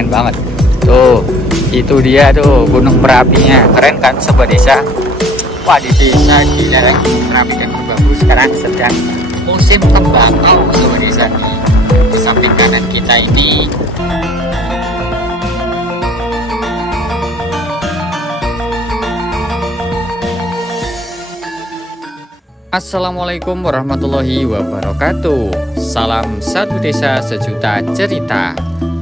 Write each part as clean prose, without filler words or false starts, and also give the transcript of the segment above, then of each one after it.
keren banget. Tuh, itu dia tuh Gunung Merapinya. Keren kan Sobat Desa? Wah, di desa di lereng Gunung Merapi dan Merbabu sekarang sedang musim tembakau Sobat Desa. Di samping kanan kita ini Assalamualaikum warahmatullahi wabarakatuh. Salam satu desa sejuta cerita.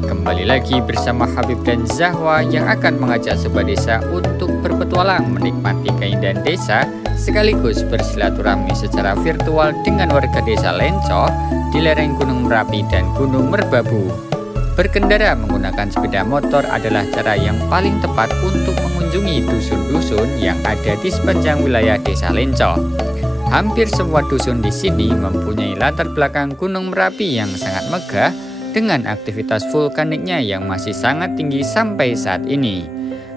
Kembali lagi bersama Habib dan Zahwa yang akan mengajak Sobat Desa untuk berpetualang menikmati keindahan desa sekaligus bersilaturahmi secara virtual dengan warga desa Lencoh di lereng Gunung Merapi dan Gunung Merbabu. Berkendara menggunakan sepeda motor adalah cara yang paling tepat untuk mengunjungi dusun-dusun yang ada di sepanjang wilayah desa Lencoh. Hampir semua dusun di sini mempunyai latar belakang Gunung Merapi yang sangat megah dengan aktivitas vulkaniknya yang masih sangat tinggi sampai saat ini.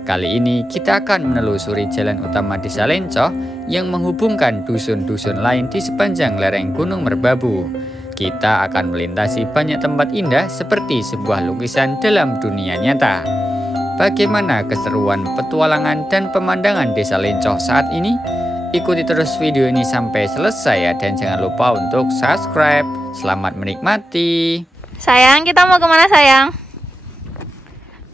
Kali ini kita akan menelusuri jalan utama desa Lencoh yang menghubungkan dusun-dusun lain di sepanjang lereng Gunung Merbabu. Kita akan melintasi banyak tempat indah seperti sebuah lukisan dalam dunia nyata. Bagaimana keseruan petualangan dan pemandangan desa Lencoh saat ini? Ikuti terus video ini sampai selesai ya, dan jangan lupa untuk subscribe. Selamat menikmati. Sayang, kita mau kemana sayang?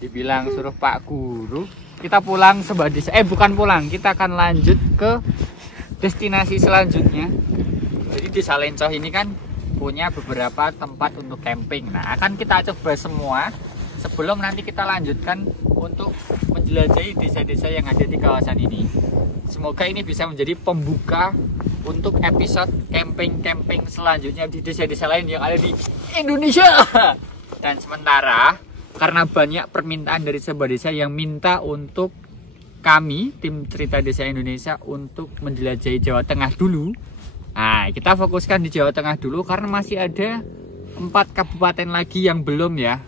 Dibilang suruh Pak Guru, kita pulang Sobat Desa. Bukan pulang, kita akan lanjut ke destinasi selanjutnya. Jadi desa Lencoh ini kan punya beberapa tempat untuk camping. Nah, akan kita coba semua sebelum nanti kita lanjutkan untuk menjelajahi desa-desa yang ada di kawasan ini. Semoga ini bisa menjadi pembuka untuk episode camping-camping selanjutnya di desa-desa lain yang ada di Indonesia. Dan sementara, karena banyak permintaan dari Sobat Desa yang minta untuk kami, tim Cerita Desa Indonesia, untuk menjelajahi Jawa Tengah dulu. Nah, kita fokuskan di Jawa Tengah dulu karena masih ada 4 kabupaten lagi yang belum ya.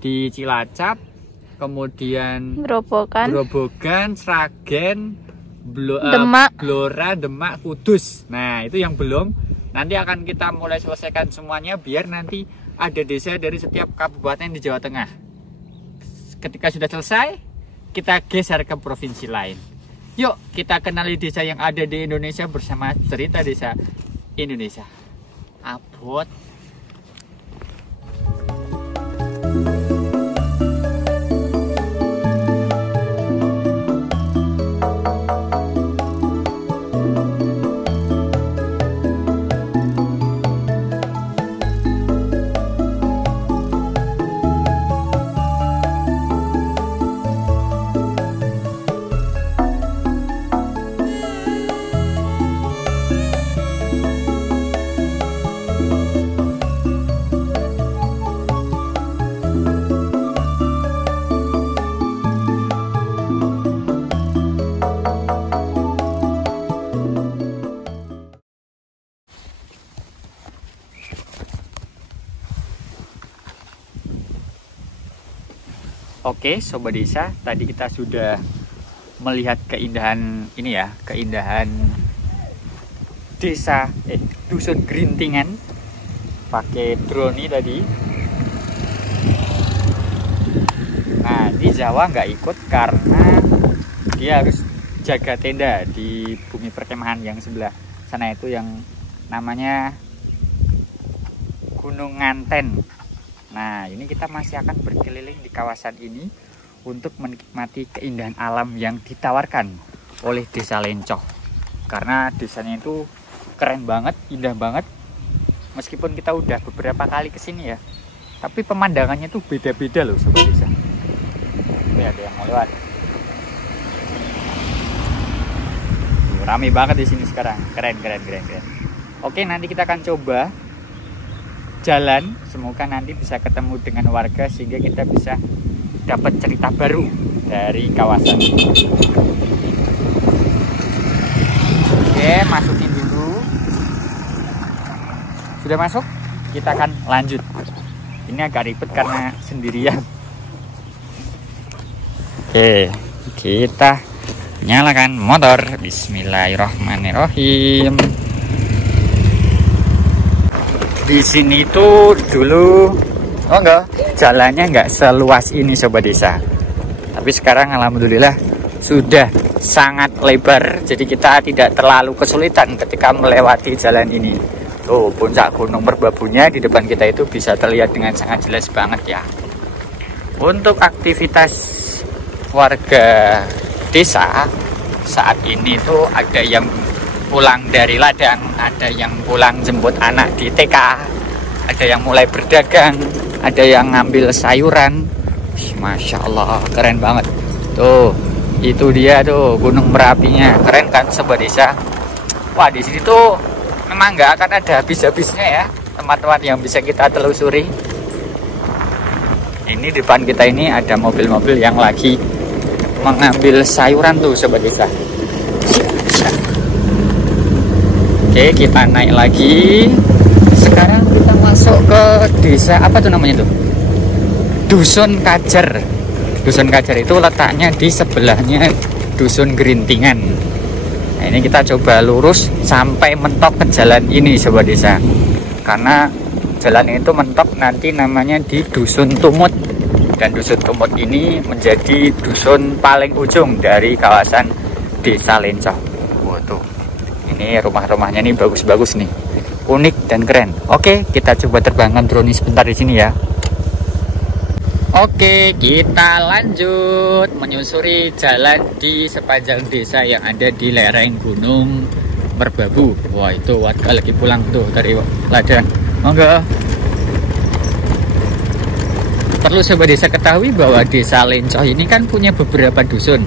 Di Cilacap, kemudian Grobogan, Sragen, Demak, Blora, Demak, Kudus. Nah, itu yang belum. Nanti akan kita mulai selesaikan semuanya biar nanti ada desa dari setiap kabupaten di Jawa Tengah. Ketika sudah selesai, kita geser ke provinsi lain. Yuk, kita kenali desa yang ada di Indonesia bersama Cerita Desa Indonesia. Abot. Oke Sobat Desa, tadi kita sudah melihat keindahan ini ya, keindahan desa dusun Gerintingan pakai drone tadi. Nah, di Jawa nggak ikut karena dia harus jaga tenda di bumi perkemahan yang sebelah sana itu yang namanya Gunung Nganten. Nah, ini kita masih akan berkeliling di kawasan ini untuk menikmati keindahan alam yang ditawarkan oleh desa Lencoh. Karena desanya itu keren banget, indah banget. Meskipun kita udah beberapa kali kesini ya, tapi pemandangannya tuh beda-beda loh Sobat Desa. Ini ada yang mau lewat. Rame banget di sini sekarang, keren. Oke, nanti kita akan coba jalan, semoga nanti bisa ketemu dengan warga sehingga kita bisa dapat cerita baru dari kawasan ini. Oke, masukin dulu. Sudah masuk? Kita akan lanjut. Ini agak ribet karena sendirian. Oke, kita nyalakan motor. Bismillahirrahmanirrahim. Di sini tuh dulu Oh enggak, jalannya nggak seluas ini sobat desa. Tapi sekarang alhamdulillah sudah sangat lebar. Jadi kita tidak terlalu kesulitan ketika melewati jalan ini. Tuh puncak Gunung Merbabunya di depan kita itu bisa terlihat dengan sangat jelas banget ya. Untuk aktivitas warga desa saat ini tuh ada yang pulang dari ladang, ada yang pulang jemput anak di TK, ada yang mulai berdagang, ada yang ngambil sayuran. Masya Allah, keren banget. Tuh, itu dia tuh Gunung Merapinya, keren kan sobat desa. Wah, di sini tuh memang nggak akan ada habis-habisnya ya tempat-tempat yang bisa kita telusuri. Ini depan kita ini ada mobil-mobil yang lagi mengambil sayuran tuh sobat desa. Oke, kita naik lagi. Sekarang kita masuk ke desa apa tuh namanya tuh? Dusun Kajar. Dusun Kajar itu letaknya di sebelahnya Dusun Gerintingan. Nah, ini kita coba lurus sampai mentok ke jalan ini sobat desa. Karena jalan itu mentok nanti namanya di Dusun Tumut. Dan Dusun Tumut ini menjadi dusun paling ujung dari kawasan Desa Lencoh. Wah, tuh. Ini rumah-rumahnya nih bagus-bagus nih. Unik dan keren. Oke, kita coba terbangkan drone sebentar di sini ya. Oke, kita lanjut menyusuri jalan di sepanjang desa yang ada di lereng Gunung Merbabu. Wah, itu warga lagi pulang tuh dari ladang. Monggo. Perlu sobat desa ketahui bahwa Desa Lencoh ini kan punya beberapa dusun.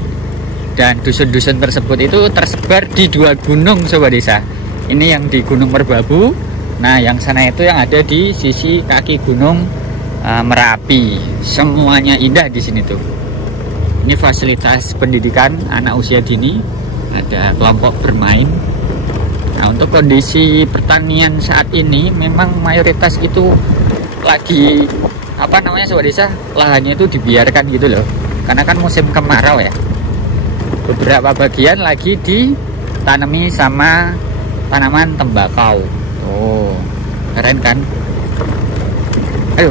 Dan dusun-dusun tersebut itu tersebar di 2 gunung sobat desa. Ini yang di Gunung Merbabu. Nah, yang sana itu yang ada di sisi kaki Gunung Merapi. Semuanya indah di sini tuh. Ini fasilitas pendidikan anak usia dini. Ada kelompok bermain. Nah, untuk kondisi pertanian saat ini memang mayoritas itu lagi apa namanya sobat desa, lahannya itu dibiarkan gitu loh. Karena kan musim kemarau ya. Beberapa bagian lagi ditanami sama tanaman tembakau. Oh, keren kan? Ayo.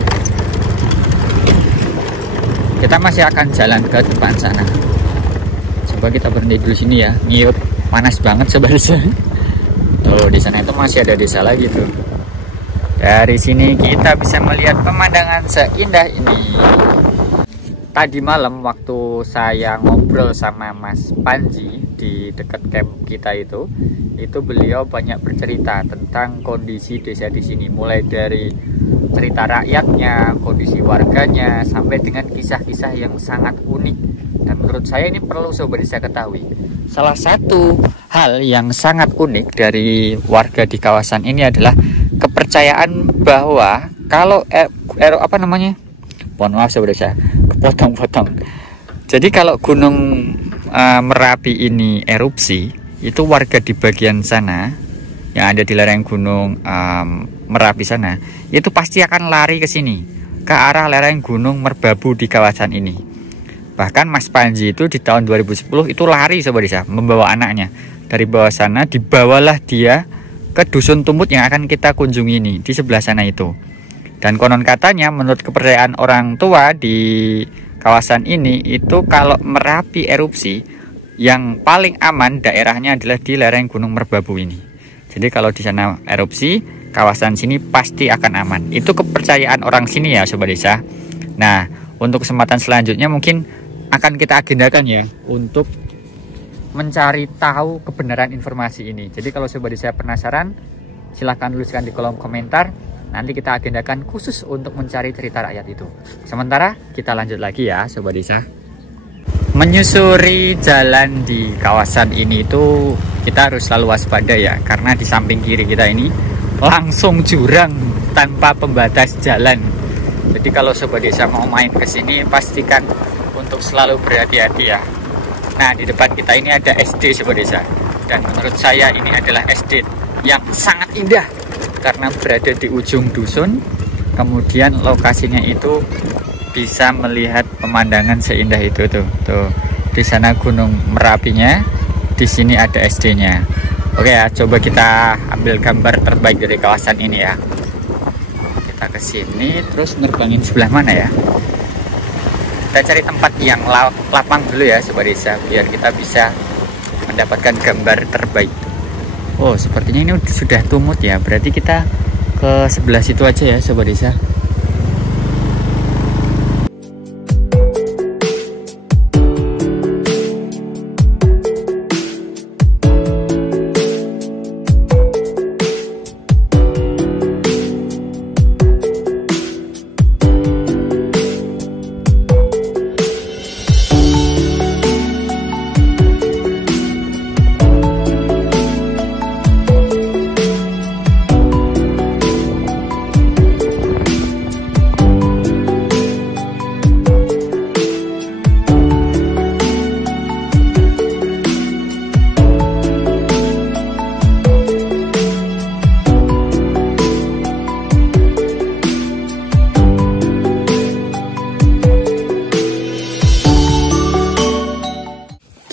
Kita masih akan jalan ke depan sana. Coba kita berhenti dulu sini ya. Ngiup, panas banget sobat desa. Tuh, di sana itu masih ada desa lagi tuh. Dari sini kita bisa melihat pemandangan seindah ini. Tadi malam waktu saya ngobrol sama Mas Panji di dekat camp kita itu beliau banyak bercerita tentang kondisi desa di sini, mulai dari cerita rakyatnya, kondisi warganya, sampai dengan kisah-kisah yang sangat unik. Dan menurut saya ini perlu sobat desa ketahui. Salah satu hal yang sangat unik dari warga di kawasan ini adalah kepercayaan bahwa kalau mohon maaf sobat desa, kepotong-potong. Jadi kalau Gunung Merapi ini erupsi, itu warga di bagian sana yang ada di lereng Gunung Merapi sana, itu pasti akan lari ke sini, ke arah lereng Gunung Merbabu di kawasan ini. Bahkan Mas Panji itu di tahun 2010 itu lari sobat desa, membawa anaknya dari bawah sana, dibawalah dia ke Dusun Tumut yang akan kita kunjungi ini di sebelah sana itu. Dan konon katanya menurut kepercayaan orang tua di kawasan ini itu kalau Merapi erupsi, yang paling aman daerahnya adalah di lereng Gunung Merbabu ini. Jadi kalau di sana erupsi, kawasan sini pasti akan aman. Itu kepercayaan orang sini ya sobat desa. Nah, untuk kesempatan selanjutnya mungkin akan kita agendakan ya untuk mencari tahu kebenaran informasi ini. Jadi kalau sobat desa penasaran, silahkan tuliskan di kolom komentar. Nanti kita agendakan khusus untuk mencari cerita rakyat itu. Sementara kita lanjut lagi ya sobat desa. Menyusuri jalan di kawasan ini itu kita harus selalu waspada ya, karena di samping kiri kita ini langsung jurang tanpa pembatas jalan. Jadi kalau sobat desa mau main ke sini pastikan untuk selalu berhati-hati ya. Nah, di depan kita ini ada SD sobat desa, dan menurut saya ini adalah SD yang sangat indah karena berada di ujung dusun. Kemudian lokasinya itu bisa melihat pemandangan seindah itu tuh. Di sana Gunung Merapinya, di sini ada SD-nya. Oke ya, coba kita ambil gambar terbaik dari kawasan ini ya. kita ke sini terus nerbangin sebelah mana ya? Kita cari tempat yang lapang dulu ya Sobat Desa, biar kita bisa mendapatkan gambar terbaik. Oh, sepertinya ini sudah tumut ya, berarti kita ke sebelah situ aja ya Sobat Desa.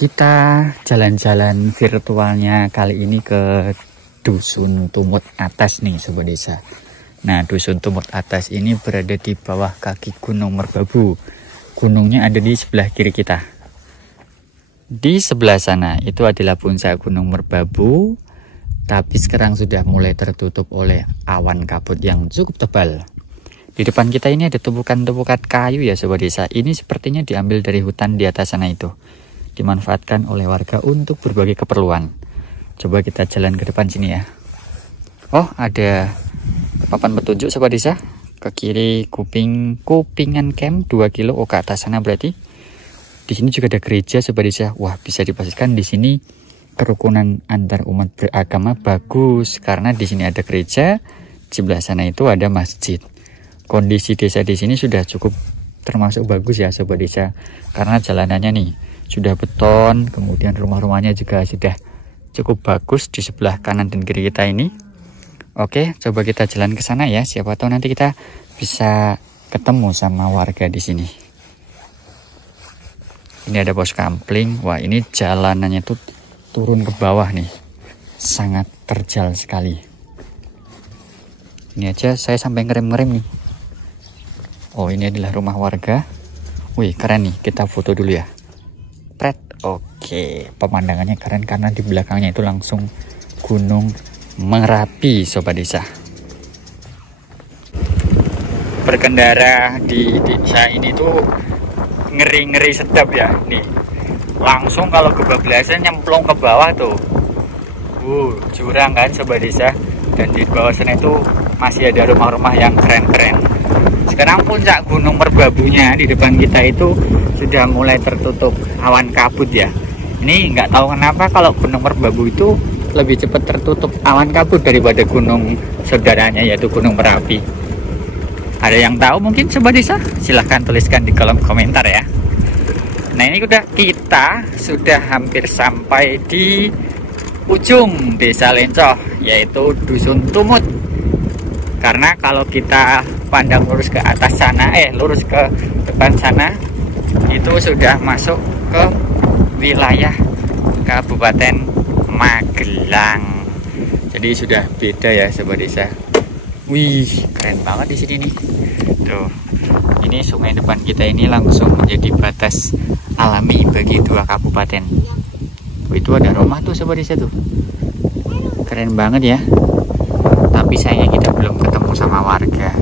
Kita jalan-jalan virtualnya kali ini ke Dusun Tumut Atas nih Sobat Desa. Nah, Dusun Tumut Atas ini berada di bawah kaki Gunung Merbabu. Gunungnya ada di sebelah kiri kita. Di sebelah sana itu adalah puncak Gunung Merbabu, tapi sekarang sudah mulai tertutup oleh awan kabut yang cukup tebal. Di depan kita ini ada tumpukan-tumpukan kayu ya Sobat Desa. Ini sepertinya diambil dari hutan di atas sana itu, dimanfaatkan oleh warga untuk berbagai keperluan. Coba kita jalan ke depan sini ya. Oh, ada papan petunjuk Sobat Desa. Ke kiri Kupingan Camp 2 kilo. Oh, ke atas sana berarti. Di sini juga ada gereja Sobat Desa. Wah, bisa dipastikan di sini kerukunan antar umat beragama bagus karena di sini ada gereja, di sebelah sana itu ada masjid. Kondisi desa di sini sudah cukup termasuk bagus ya Sobat Desa, karena jalanannya nih sudah beton, kemudian rumah-rumahnya juga sudah cukup bagus di sebelah kanan dan kiri kita ini. Oke, coba kita jalan ke sana ya. Siapa tahu nanti kita bisa ketemu sama warga di sini. Ini ada pos kampling. Wah, ini jalanannya tuh turun ke bawah nih. Sangat terjal sekali. Ini aja saya sampai ngerem-ngerem nih. Oh, ini adalah rumah warga. Wih, keren nih. Kita foto dulu ya. Oke, pemandangannya keren karena di belakangnya itu langsung Gunung Merapi Sobat Desa. Berkendara di desa ini tuh ngeri-ngeri sedap ya. Nih, langsung kalau kebablasan nyemplung ke bawah tuh. Jurang kan Sobat Desa. Dan di bawah sana itu masih ada rumah-rumah yang keren-keren. Sekarang puncak Gunung Merbabunya di depan kita itu sudah mulai tertutup awan kabut ya. Ini nggak tahu kenapa kalau Gunung Merbabu itu lebih cepat tertutup awan kabut daripada gunung saudaranya yaitu Gunung Merapi. Ada yang tahu mungkin Sobat Desa? Silahkan tuliskan di kolom komentar ya. Nah, ini kita sudah hampir sampai di ujung desa Lencoh, yaitu Dusun Tumut. Karena kalau kita pandang lurus ke atas sana, lurus ke depan sana, itu sudah masuk ke wilayah Kabupaten Magelang. Jadi sudah beda ya Sobat Desa. Wih, keren banget di sini nih. Tuh, ini sungai depan kita ini langsung menjadi batas alami bagi dua kabupaten. Oh, itu ada rumah tuh Sobat Desa tuh. Keren banget ya. Tapi sayangnya kita belum ketemu sama warga,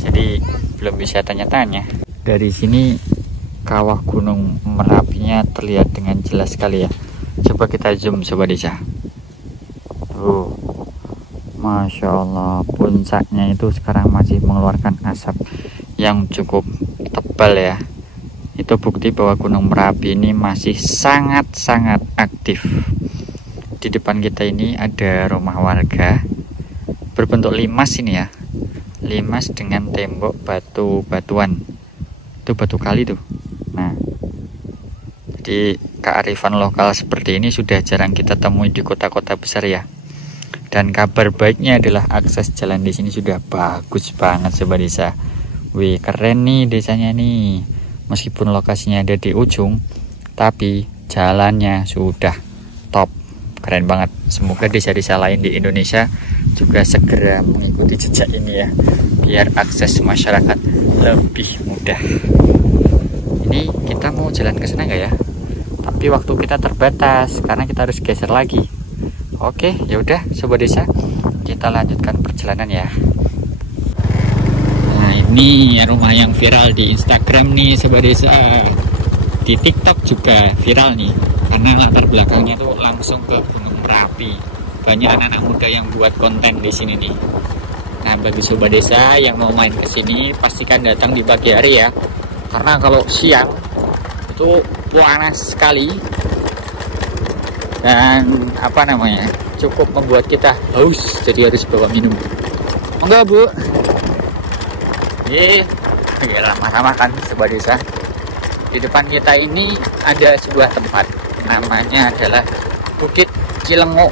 jadi belum bisa tanya-tanya. Dari sini kawah Gunung Merapinya terlihat dengan jelas sekali ya. Coba kita zoom Sobat Desa. Tuh, Masya Allah, puncaknya itu sekarang masih mengeluarkan asap yang cukup tebal ya. Itu bukti bahwa Gunung Merapi ini masih sangat-sangat aktif. Di depan kita ini ada rumah warga berbentuk limas ini ya, limas dengan tembok batu-batuan, itu batu kali tuh. Nah, jadi kearifan lokal seperti ini sudah jarang kita temui di kota-kota besar ya. Dan kabar baiknya adalah akses jalan di sini sudah bagus banget Sobat Desa. Wih, keren nih desanya nih. Meskipun lokasinya ada di ujung, tapi jalannya sudah top. Keren banget. Semoga desa-desa lain di Indonesia juga segera mengikuti jejak ini ya. biar akses masyarakat lebih mudah. Ini kita mau jalan ke sana nggak ya? Tapi waktu kita terbatas karena kita harus geser lagi. Oke, ya udah Sobat Desa, kita lanjutkan perjalanan ya. Nah, ini rumah yang viral di Instagram nih Sobat Desa. Di TikTok juga viral nih, karena latar belakangnya tuh langsung ke Gunung Merapi. Banyak anak-anak muda yang buat konten di sini nih. Nah, bagi Sobat Desa yang mau main ke sini, pastikan datang di pagi hari ya. Karena kalau siang itu panas sekali dan cukup membuat kita haus, jadi harus bawa minum. Enggak Bu? Lama-lama kan Sobat Desa. Di depan kita ini ada sebuah tempat, namanya adalah Bukit Cilengo.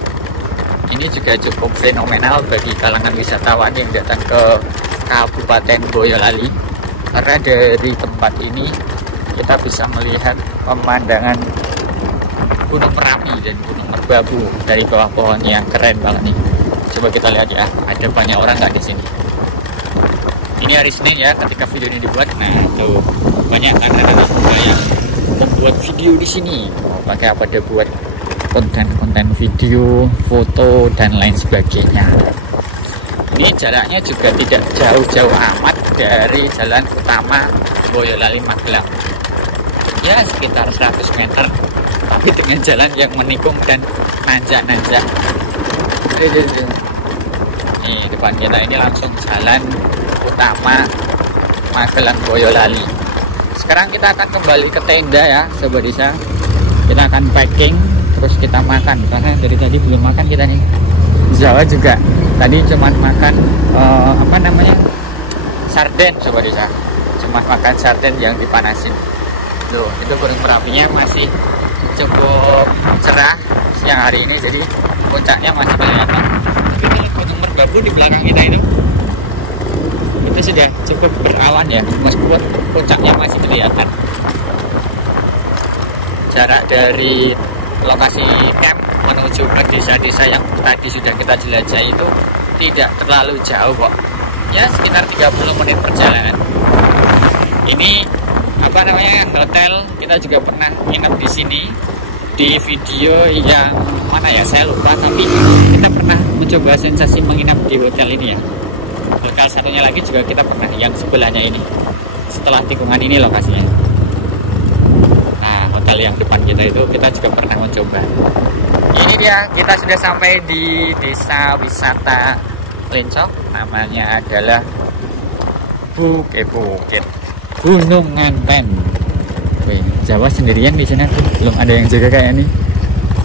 Ini juga cukup fenomenal bagi kalangan wisatawan yang datang ke Kabupaten Boyolali, karena dari tempat ini kita bisa melihat pemandangan Gunung Merapi dan Gunung Merbabu dari bawah pohon yang keren banget nih. Coba kita lihat ya, ada banyak orang nggak di sini. Ini hari Senin ya, ketika video ini dibuat. Nah, tuh banyak anak-anak muda yang membuat video di sini. Pakai apa dia buat konten-konten video, foto dan lain sebagainya. Ini jaraknya juga tidak jauh-jauh amat dari jalan utama Boyolali Magelang. Ya, sekitar 100 meter. Tapi dengan jalan yang menikung dan nanjak-nanjak. Nih, depan kita ini langsung jalan utama Magelang Boyolali. Sekarang kita akan kembali ke tenda ya Sobat Desa. Kita akan packing, terus kita makan, karena dari tadi belum makan kita nih. Jawa juga tadi cuman makan sarden Sobat Desa. Cuma makan sarden yang dipanasin. Loh, itu Gunung Merapinya masih cukup cerah siang hari ini, jadi puncaknya masih kelihatan. Ini Gunung Merbabu di belakang kita itu sudah cukup berawan ya, meskipun puncaknya masih kelihatan. Jarak dari lokasi camp menuju ke desa-desa yang tadi sudah kita jelajahi itu tidak terlalu jauh kok. Ya, sekitar 30 menit perjalanan. Ini hotel, kita juga pernah nginep di sini. Di video yang mana ya, saya lupa, tapi kita pernah mencoba sensasi menginap di hotel ini ya. Hotel satunya lagi juga kita pernah, yang sebelahnya ini, setelah tikungan ini lokasinya. Nah, hotel yang depan kita itu kita juga pernah mencoba. Ini dia, kita sudah sampai di desa wisata Lencok. Namanya adalah Bukit Gunung Nganten. Jawa sendirian di sana tuh, belum ada yang jaga kayak ini.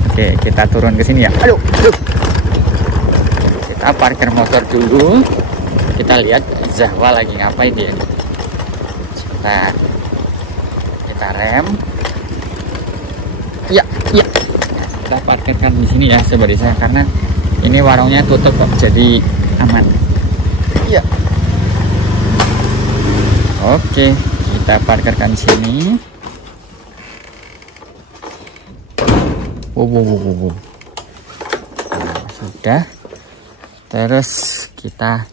Oke, kita turun ke sini ya. Aduh. Kita parkir motor dulu. Kita lihat Zahwa lagi ngapain dia. Kita rem. Ya. Kita parkirkan di sini ya Sobat Desa, karena ini warungnya tutup kok, jadi aman. Ya. Oke, kita parkirkan di sini. Wow. Nah, sudah. Terus kita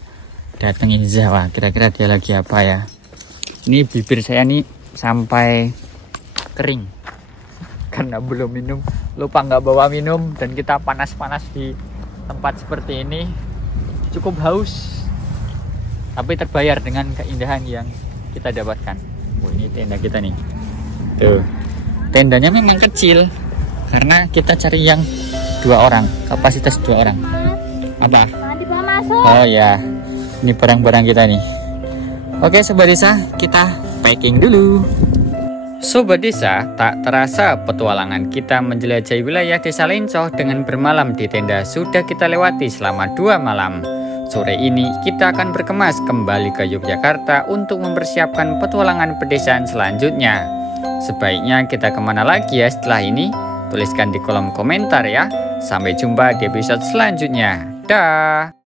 datengin Zahwa, kira-kira dia lagi apa ya. Ini bibir saya nih sampai kering karena belum minum, lupa nggak bawa minum, dan kita panas-panas di tempat seperti ini. Cukup haus, tapi terbayar dengan keindahan yang kita dapatkan. Ini tenda kita nih. Tuh, tendanya memang kecil karena kita cari yang 2 orang, kapasitas 2 orang. Apa? Oh ya, ini barang-barang kita nih. Oke Sobat Desa, kita packing dulu. Sobat Desa, tak terasa petualangan kita menjelajahi wilayah Desa Lencok dengan bermalam di tenda sudah kita lewati selama 2 malam. Sore ini kita akan berkemas kembali ke Yogyakarta untuk mempersiapkan petualangan pedesaan selanjutnya. Sebaiknya kita kemana lagi ya setelah ini? Tuliskan di kolom komentar ya. Sampai jumpa di episode selanjutnya. Dah.